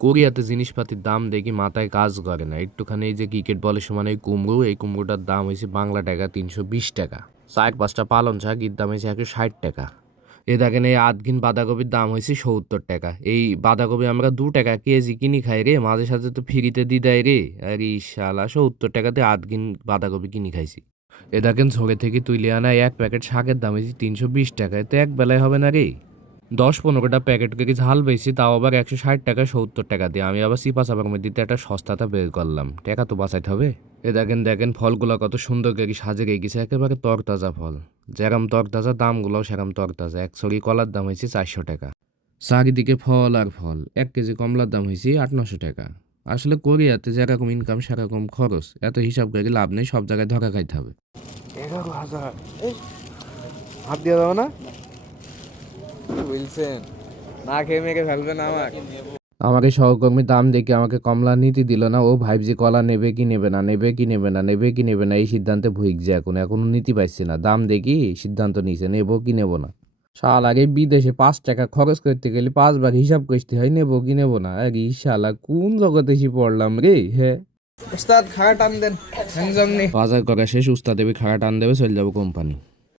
কোরিয়াতে জিনিসপাতির দাম দেখি মাথায় কাজ করে না। একটুখানি এই যে ক্রিকেট বলের সমান এই কুমড়ো, এই কুমড়োটার দাম হয়েছে বাংলা টাকা ৩২০ টাকা। ৪-৫টা পালং শাক এর দাম হয়েছে ১৬০ টাকা। এ দেখেন এই আধঘিন বাঁধাকপির দাম হয়েছে ৭০ টাকা। এই বাঁধাকপি আমরা ২ টাকা কেজি কিনি খাই রে, মাঝে সাঝে তো ফ্রিতে দি দেয় রে। আরে শালা ৭০ টাকাতে আধঘিন বাঁধাকপি কিনি খাইছি। এ দেখেন ঝোড়ে থেকে তুলে আনা এক প্যাকেট শাকের দাম হয়েছে ৩২০ টাকা। এতে এক বেলায় হবে না রে। ১০-১৫টা প্যাকেট করে ঝাল বেশি, তাও আবার ১৬০ টাকা ৭০ টাকা দিয়ে। আমি আবার সিপা চাপার মধ্যে দিতে একটা সস্তাটা বের করলাম, টাকা তো বাঁচাইতে হবে। এ দেখেন দেখেন ফলগুলো কত সুন্দর করে সাজে রেখেছে, একেবারে তরতাজা ফল। যেরম তরতাজা দামগুলোও সেরম তরতাজা। এক ছড়ি কলার দাম হয়েছে ৪০০ টাকা। চারিদিকে ফল আর ফল। ১ কেজি কমলার দাম হয়েছে ৮-৯০০ টাকা। আসলে কোরিয়াতে যেরকম ইনকাম সেরকম খরচ, এত হিসাব করে লাভ নেই, সব জায়গায় ধরা খাইতে হবে। 11,000 হাত দিয়ে দাও না বলছেন, না খেয়ে মেরে ফেলবেন আমার। আমাকে সহকর্মী দাম দেখে আমাকে কমলা নিতে দিল না। ও ভাবছে কলা নেবে কি নেবে না, নেবে কি নেবে না, নেবে কি নেবে না, এই সিদ্ধান্তে ভুগছে এখনো নীতি পাইছে না। দাম দেখি সিদ্ধান্ত নিছে নেবো কি নেবো না। শাল আগে বিদেশে ৫ টাকা খরচ করতে গেলে ৫ বার হিসাব করতে হয় নেবো কি নেবো না। আরে শালা কোন জগতে এসে পড়লাম রে। হ্যাঁ, উস্তাদ খাওয়া টান দেন, হ্যাংজং নেই। বাজার করা শেষ, উস্তাদ দেবে খাড়া টান দেবে, চলে যাবো কোম্পানি।